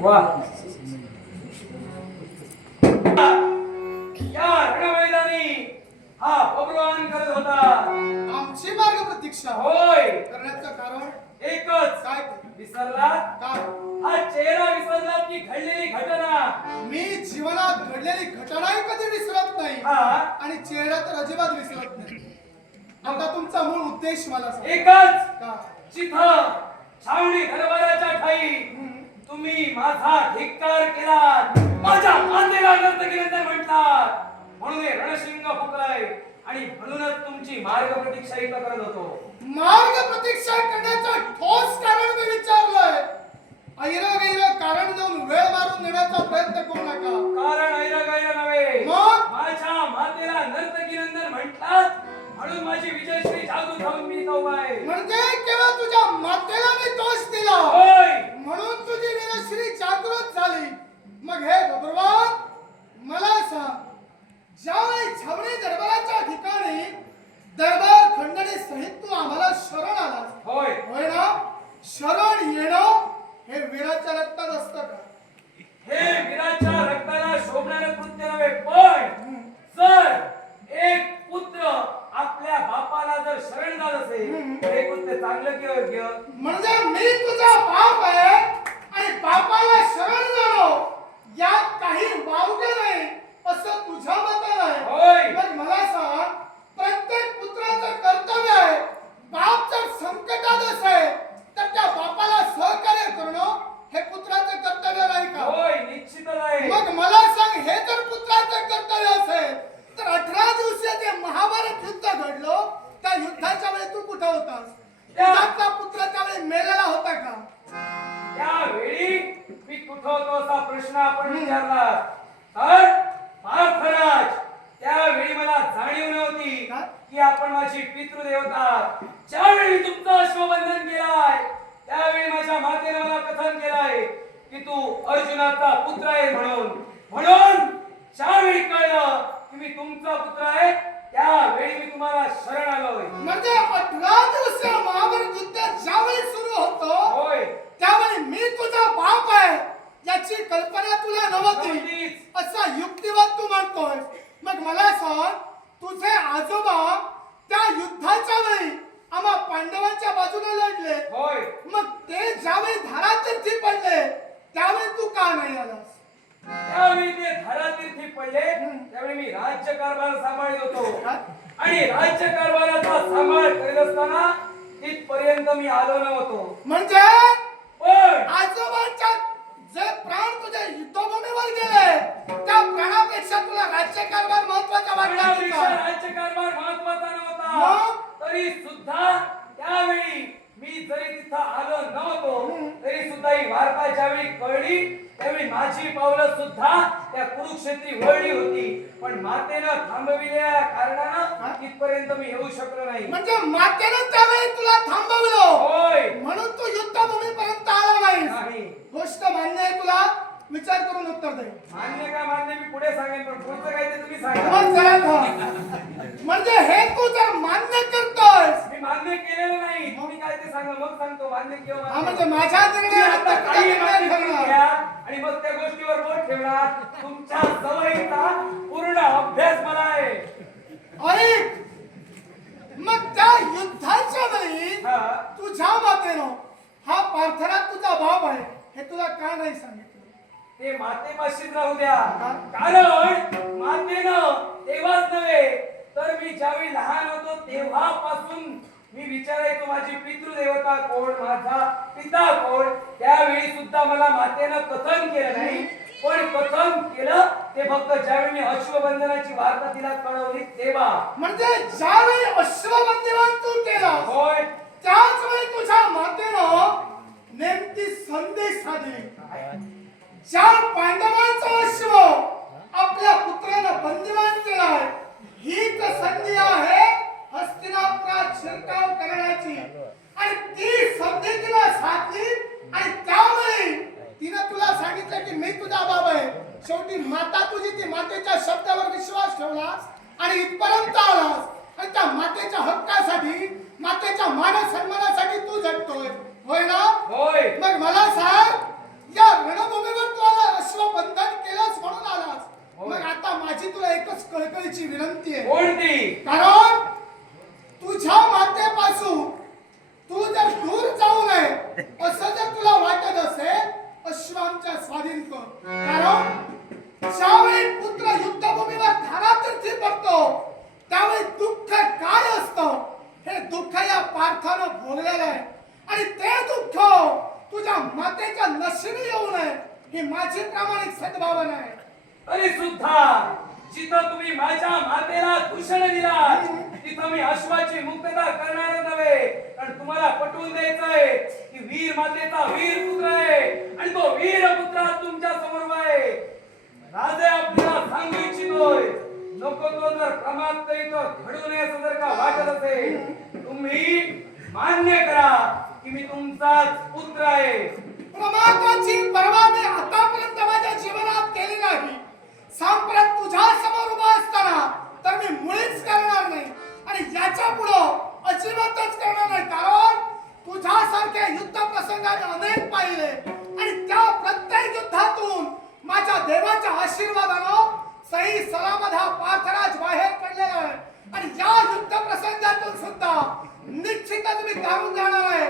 वा. या रणमैदानी हा बबलवान करत होता. आमची मार्ग प्रतीक्षा होय. करण्याचं कारण एकच. काय? विसरलात काय? हा चेहरा विसरलात की घडलेली घटना. मी जीवनात घडलेली घटनाही कधी विसरत नाही. हा. आणि चेहरा तर अजिबात विसरत नाही. आता तुमचा मूळ उद्देश मला सांगा. एकच. का? जिथं छावणी दरबाराच्या ठाई. तुम्ही माझा धिक्कार केलात. माझ्या मातेला नर्तकीनंतर म्हटलात. म्हणून हे रणशिंग फुकलाय. आणि म्हणूनच तुमची मार्ग प्रतीक्षा इथं करत होतो. मार्ग प्रतीक्षा शरण जात असेल हे कृत्य चांगलं की योग्य? म्हणजे मी तुझा बाप आहे. पितृदेवता ज्यावेळी तुमचं अश्वबंधन केलाय त्यावेळी माझ्या मातेने मला कथन केलाय की तू अर्जुनाचा पुत्र आहे म्हणून म्हणून ज्यावेळी कळलं की मी तुमचा पुत्र आहे त्यावेळी मी तुम्हाला शरण आलोय म्हणजे अठरा दिवस महाभारत युद्ध ज्यावेळी सुरू होतं होय त्यावेळी मी तुझा बाप आहे याची कल्पना तुला नव्हती नव्हतीच. असा युक्तिवाद तू म्हणतोय मग मला सांग तुझे आजोबा त्या युद्धाच्या वेळी आम्हा पांडवांच्या बाजूने लढले होय मग ते ज्यावेळी धारातीर्थी पडले त्यावेळी तू का नाही आलास त्यावेळी ते धरातीर्थी पडले त्यावेळी मी राज्य कारभार सांभाळत होतो? आणि राज्य कारभाराचा सांभाळ करीत असताना तिथपर्यंत मी आलो नव्हतो. म्हणजे? पण आजोबांच्या जे प्राण तुझ्या युद्धभूमीवर गेले त्या प्राणापेक्षा तुला राज्य कारभार महत्त्वाचा वाटला की प्राणापेक्षा का? राज्य कारभार महत्त्वाचा नव्हता? तरी सुद्धा त्यावेळी मी जरी तिथं आलो नव्हतो तरी सुद्धा ही वार्ता ज्यावेळी कळली. त्यावेळी माझी पावलं सुद्धा कुरुक्षेत्री वळली होती. पण मातेनं थांबविल्या कारणानं तिथपर्यंत मी येऊ शकलो नाही. म्हणजे मातेनं त्यावेळी तुला थांबवलं. होय. म्हणून तू युद्धभूमीपर्यंत आला नाही नाही गोष्ट मान्य आहे तुला विचार करून उत्तर दे मान्य का मान्य मी पुढे सांगेन पण पुढचं काय ते तुम्ही सांगा मग जरा थांब. म्हणजे हे तू जर मान्य करतोयस मी मान्य केलेलं नाही तुम्ही काय ते सांगा मग सांगतो मान्य किंवा हा मान्य. म्हणजे माझ्या तुम्ही निर्णयात आता तुझा काही निर्णय मान्य करून ठरला. घ्या आणि मग त्या गोष्टीवर बोट ठेवणार तुमच्या सवयीचा पूर्ण अभ्यास मला आहे ऐक मग त्या युद्धाच्या वेळी हा. तुझ्या मातेनं हा पार्थरात तुझा भाव आहे हे तुला का नाही सांगितलं ते मातेपाशीच राहू द्या? कारण मातेनं तेव्हाच नव्हे. तर मी ज्यावेळी लहान होतो तेव्हापासून मी विचारायचो माझी पितृदेवता कोण माझा पिता कोण? त्यावेळी सुद्धा मला मातेनं कथन केलं नाही. पण कथन केलं ते फक्त ज्यावेळी मी अश्वबंधनाची वार्ता तिला कळवली तेव्हा. म्हणजे ज्यावेळी अश्वबंदिवान तू केला होय. त्याच वेळी तुझ्या मातेनं नेमकी संदेश साधली. ज्या पांडवांचा अश्व आपल्या पुत्रानं बंदिवान केलाय हीच संधी आहे हस्तिनापुरात शिरकाव करण्याची. आणि ती संधी तिला साधली आणि त्यावेळी तिनं तुला सांगितलं की मी तुझा बाबा आहे. शेवटी माता तुझी ती मातेच्या शब्दावर विश्वास ठेवलास आणि इथपर्यंत आलास. आणि त्या मातेच्या हक्कासाठी मातेच्या मान सन्मानासाठी तू झटतोय होय ना? होय. मग मला सांग तुला एकच कळकळीची विनंती आहे. कोणती? कारण तुझ्या मातेपासून तू जर दूर जाऊ नये असं जर जिथं तुम्ही माझ्या मातेला दूषण दिला तिथं मी अश्वाची मुक्तता करणार नव्हे. कारण तुम्हाला पटवून द्यायचंय की वीर मातेचा वीर पुत्र आहे आणि तो वीर पुत्र तुमच्यासमोर आहे. राजे आपल्याला सांगू इच्छितोय नको तो जर प्रमाण इथं घडू नये जर का वाटत असेल तुम्ही मान्य करा की मी तुमचाच पुत्र आहे. प्रमाणाची पर्वा मी आतापर्यंत माझ्या जीवनात केली नाही. सांप्रत तुझ्या समोर उभा असताना तर मी मुळीच करणार नाही. आणि याच्या पुढं अजिबातच करणार नाही. कारण तुझ्यासारख्या युद्ध प्रसंगाने अनेक पाहिले. आणि त्या प्रत्येक युद्धातून माझ्या देवाच्या आशीर्वादानं सही सलामत हा पार्थराज बाहेर पडलेला आहे. आणि या युद्ध प्रसंगातून सुद्धा निश्चितच मी धावून जाणार आहे.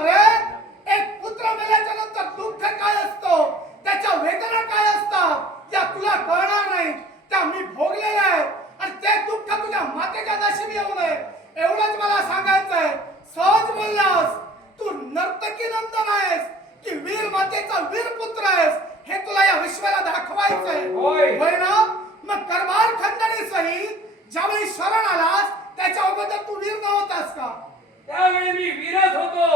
अरे एक पुत्र मेल्याच्या नंतर दुःख काय असतो? त्याच्या वेदना काय असतात? त्या तुला कळणार नाही. त्या मी भोगलेल्या आहे. आणि ते दुःख तुझ्या मातेच्या नशिबी येऊ नये एवढंच मला सांगायचंय सहज बोललास तू नर्तकी नंदन आहेस की वीर मातेचा वीर पुत्र आहेस हे तुला या विश्वाला दाखवायचंय होय. होय ना मग करभार खंडणी सहित ज्यावेळी शरण आलास त्याच्या अगोदर तू वीर नव्हतास का त्यावेळी मी वीरच होतो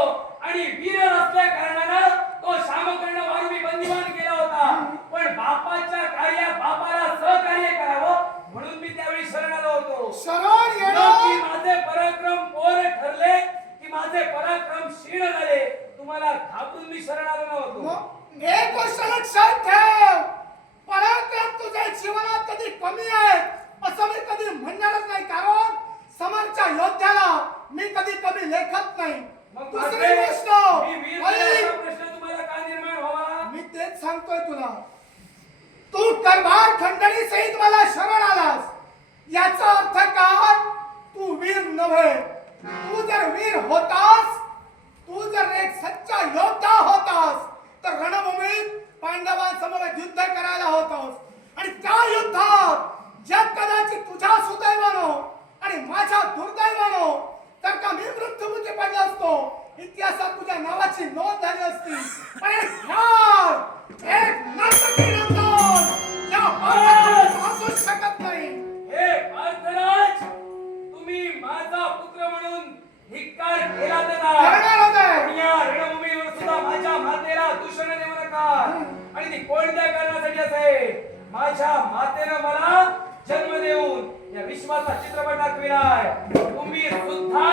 आणि वीर असल्या कारणानं तो श्यामकर्ण मारून मी बंदिवान केला होता पण बापाच्या कार्यात बापाला सहकार्य करावं म्हणून मी त्यावेळी शरण आलो होतो शरण न की येणं माझे पराक्रम पोर ठरले की माझे पराक्रम क्षीण झाले तुम्हाला घाबरून मी शरण आलो नव्हतो मग एक गोष्ट लक्षात ठेव पराक्रम तुझ्या जीवनात कधी कमी आहे. असं मी कधी म्हणणारच नाही कारण समोरच्या योद्ध्याला मी कधी कमी लेखत नाही. दुसरी गोष्ट मी का तेच सांगतोय तुला. तू करभार खंडणी सहित मला शरण आलास. याचा अर्थ काय? तू वीर नव्हे. तू जर वीर होतास तू जर एक सच्चा योद्धा होतास तर रणभूमीत पांडवांसमोर युद्ध करायला होतास आणि त्या युद्धात जग कदाचित तुझ्या सुदैवानं आणि माझ्या दुर्दैवानं तर का मी मृत्युमुखी पडलो असतो इतिहासात तुझ्या नावाची नोंद झाली असती. पण एक ह्या एक नर्तकी नंदन या भारताला भासूच शकत नाही. हे पार्थराज तुम्ही माझा पुत्र म्हणून धिक्कार केला तर नाही. करणार होते. पण या रणभूमीवर सुद्धा माझ्या मातेला दूषण देऊ नका. आणि ती कोणत्या कारणासाठी माझ्या मातेनं मला जन्म देऊन या विश्वाचा चित्रपट दाखविलाय तुम्ही सुद्धा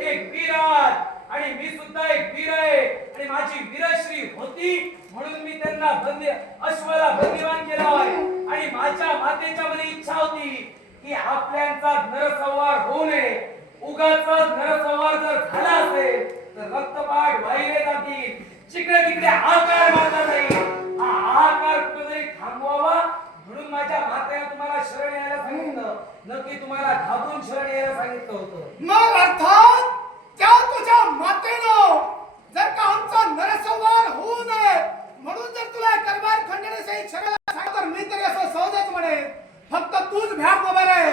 एक वीर आहात आणि मी सुद्धा एक वीर आहे. आणि माझी वीरश्री होती म्हणून मी त्यांना बंदी अश्वाला बंदीवान केला आहे. आणि माझ्या मातेच्या मध्ये इच्छा होती की आपल्यांचा नरसंवार होऊ नये. उगाच नरसंवार जर झाला असेल तर रक्तपात वाहिले जातील जिकडे तिकडे आकार नक्की तुम्हाला घाबरून शरण यायला सांगितलं होतं. मग अर्थात त्या तुझ्या मातेनं जर का आमचा नरसंहार होऊ नये म्हणून जर तुला करबार खंडण्यासाठी शरण तर मी तरी असं सहजच म्हणे फक्त तूच भ्याप बरं आहे